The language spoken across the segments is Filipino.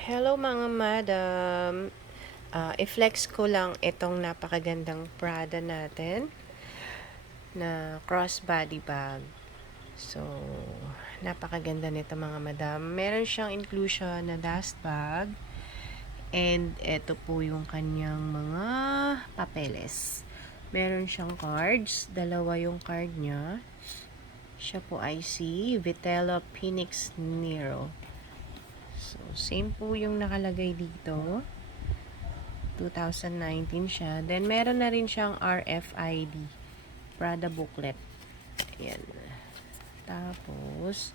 Hello mga madam. I-flex ko lang itong napakagandang Prada natin na crossbody bag. So, napakaganda nito mga madam. Meron siyang inclusion na dust bag. And ito po yung kanyang mga papeles. Meron siyang cards. Dalawa yung card niya. Siya po ay si Vitello Phoenix Nero. So, same po yung nakalagay dito. 2019 siya. Then, meron na rin siyang RFID. Prada booklet. Ayan. Tapos,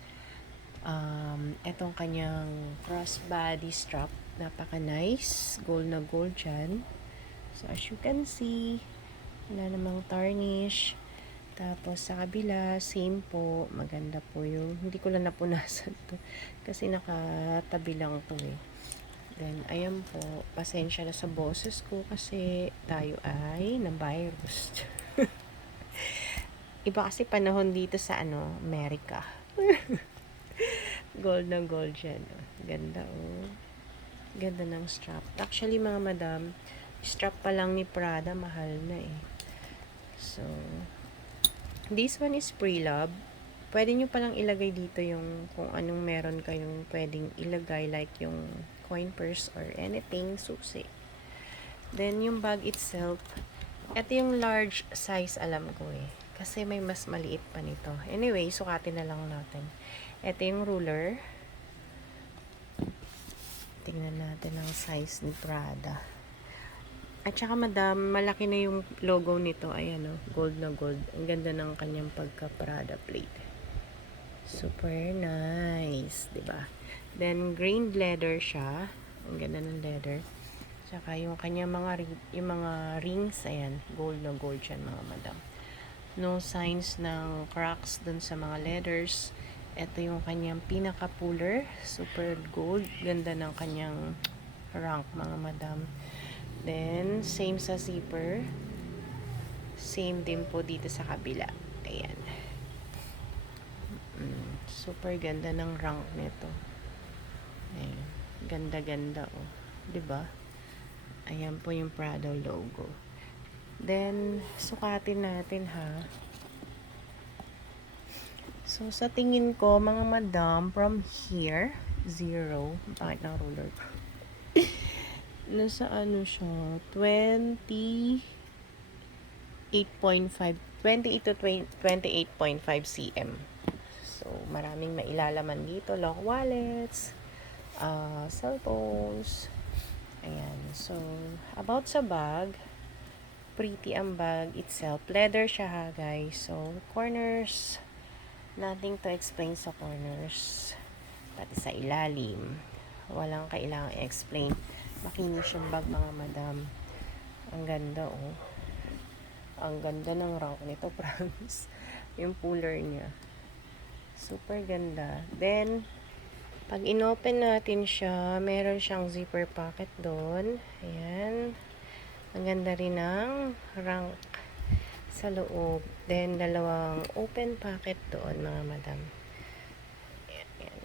etong kanyang crossbody strap. Napaka-nice. Gold na gold dyan. So, as you can see, wala namang tarnish. Tapos, sa kabila, same po. Maganda po yung, hindi ko lang napunasan to. Kasi nakatabi lang to eh. Then, ayan po. Pasensya na sa boses ko kasi tayo ay na-virus. Iba kasi panahon dito sa America. Gold na gold yan. Oh. Ganda oh. Ganda ng strap. Actually mga madam, strap pa lang ni Prada, mahal na eh. So, this one is pre-love. Pwede nyo palang ilagay dito yung kung anong meron kayong pwedeng ilagay, like yung coin purse or anything, susi. Then, yung bag itself, ito yung large size alam ko eh. Kasi may mas maliit pa nito. Anyway, sukatin na lang natin. Ito yung ruler. Tingnan natin ang size ni Prada. At saka madam, malaki na yung logo nito. Ayan o, gold na gold. Ang ganda ng kanyang pagka-Prada plate. Super nice, 'di ba? Then grained leather siya. Ang ganda ng leather. Saka yung kanya yung mga rings, ayan, gold na gold yan mga madam. No signs ng cracks dun sa mga leathers. Ito yung kanyang pinaka-puller, super gold. Ganda ng kanyang rank mga madam. Then, same sa zipper. Same din po dito sa kabila. Ayan. Super ganda ng rank nito. Ayan. Ganda-ganda oh. 'Di ba? Ayan po yung Prada logo. Then, sukatin natin ha. So, sa tingin ko, mga madam, from here, 0. Bakit ng ruler ko? Nasa ano siya? 28 to 28.5 cm. So, maraming mailalaman dito. Lock wallets, cellphones. Ayan. So, about sa bag, pretty ang bag itself. Leather siya ha, guys. So, corners, nothing to explain sa corners. Pati sa ilalim, walang kailangang i-explain. Makinis yung bag, mga madam. Ang ganda, oh. Ang ganda ng rank nito, promise. Yung puller niya. Super ganda. Then, pag inopen natin siya, meron siyang zipper pocket doon. Ayan. Ang ganda rin ng rank sa loob. Then, dalawang open pocket doon, mga madam.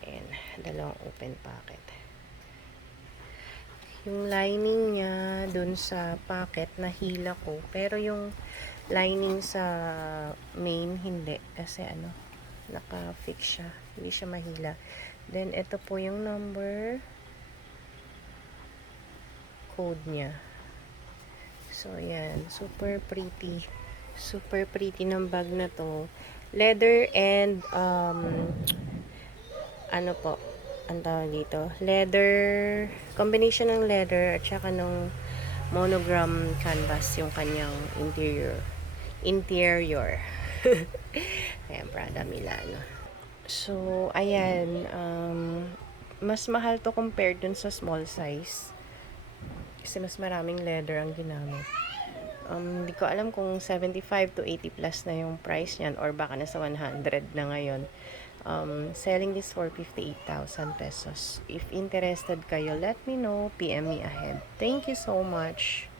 Ayan. Dalawang open pocket. Yung lining niya doon sa pocket, nahila ko. Pero yung lining sa main, hindi. Kasi naka-fix siya. Hindi siya mahila. Then, ito po yung number code niya. So, yan. Super pretty. Super pretty ng bag na to. Leather and, ano po, ang tawag dito? Leather, combination ng leather at saka ng monogram canvas yung kanyang interior. Ayan, Prada Milano. So, ayan, mas mahal to compared dun sa small size. Kasi mas maraming leather ang ginamit. Hindi ko alam kung 75 to 80 plus na yung price niyan or baka nasa 100 na ngayon. Selling this for 58,000 pesos. If interested kayo, let me know. PM me ahead. Thank you so much.